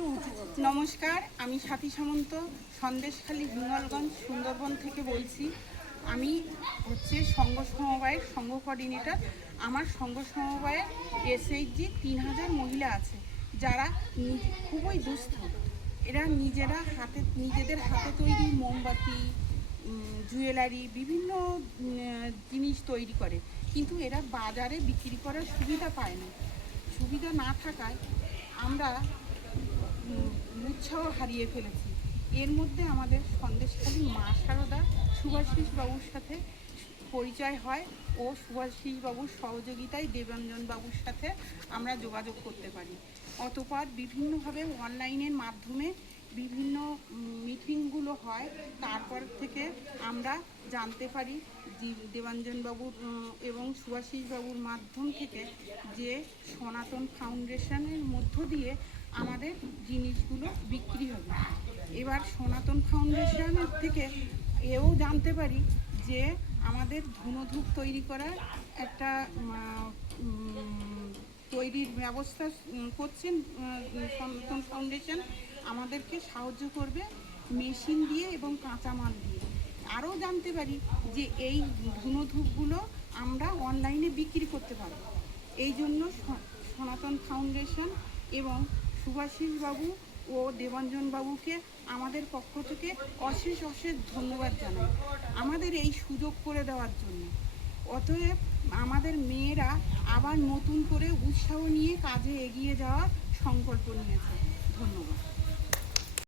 নমস্কার, আমি সাথী সামন্ত সন্দেশখালী হিঙ্গলগঞ্জ সুন্দরবন থেকে বলছি। আমি সংঘ সমবায়ের সংঘ কোঅর্ডিনেটর। আমার সংঘ সমবায়ে এসএইচজি 3000 মহিলা আছে, যারা খুবই দুস্থ। এরা নিজেদের হাতে তৈরি মোমবাতি, জুয়েলারি, বিভিন্ন জিনিস তৈরি করে, কিন্তু এরা বাজারে বিক্রি করার সুবিধা পায় না। সুবিধা না থাকায় আমরা উৎসাহ হারিয়ে ফেলেছি। এর মধ্যে আমাদের সন্দেশখালী মা শারদা সুভাষিস বাবুর সাথে পরিচয় হয় ও সুভাষিস বাবুর সহযোগিতায় দেবরঞ্জন বাবুর সাথে আমরা যোগাযোগ করতে পারি। অতঃপর বিভিন্নভাবে অনলাইনের মাধ্যমে বিভিন্ন মিটিংগুলো হয়। তারপর থেকে আমরা জানতে পারি দেবাঞ্জনবাবুর এবং সুভাষিস বাবুর মাধ্যম থেকে যে সনাতন ফাউন্ডেশনের মধ্য দিয়ে আমাদের জিনিসগুলো বিক্রি হবে। এবার সনাতন ফাউন্ডেশনের থেকে এও জানতে পারি যে আমাদের ধূপ তৈরি করার একটা তৈরির ব্যবস্থা করছেন সনাতন ফাউন্ডেশন। আমাদেরকে সাহায্য করবে মেশিন দিয়ে এবং কাঁচামাল দিয়ে। আরও জানতে পারি যে এই ধূপগুলো আমরা অনলাইনে বিক্রি করতে পারব। এই জন্য সনাতন ফাউন্ডেশন এবং সুভাষিস বাবু ও দেবাঞ্জন বাবুকে আমাদের পক্ষ থেকে অশেষ ধন্যবাদ জানাই আমাদের এই সুযোগ করে দেওয়ার জন্য। অতএব আমাদের মেয়েরা আবার নতুন করে উৎসাহ নিয়ে কাজে এগিয়ে যাওয়ার সংকল্প নিয়েছে। ধন্যবাদ।